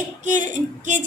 1 kg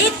1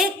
1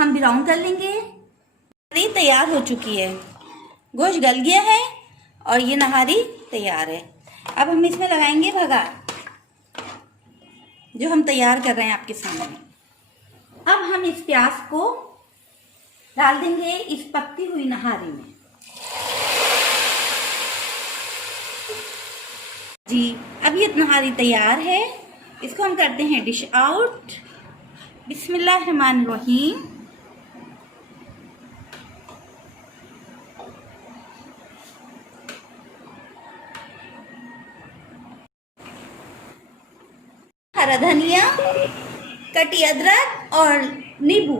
हम brown कर लेंगे। नहारी तैयार हो चुकी है, गोश्त गल गया है और ये नहारी तैयार है। अब हम इसमें लगाएंगे भगार जो हम तैयार कर रहे हैं आपके सामने। अब हम इस प्याज को डाल देंगे इस पकती हुई नहारी में। जी, अब ये नहारी तैयार है, इसको हम करते हैं डिश आउट। बिस्मिल्लाहिर्रहमानिर्रहीम। हरा धनिया, कटी अदरक और नींबू।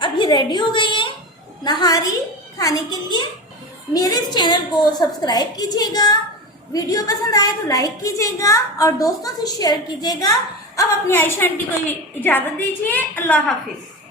अब ये रेडी हो गई है नहारी खाने के लिए। मेरे इस चैनल को सब्सक्राइब कीजिएगा, वीडियो पसंद आए तो लाइक कीजिएगा और दोस्तों से शेयर कीजिएगा। अब अपनी आयशा आंटी को इजाज़त दीजिए। अल्लाह हाफिज़।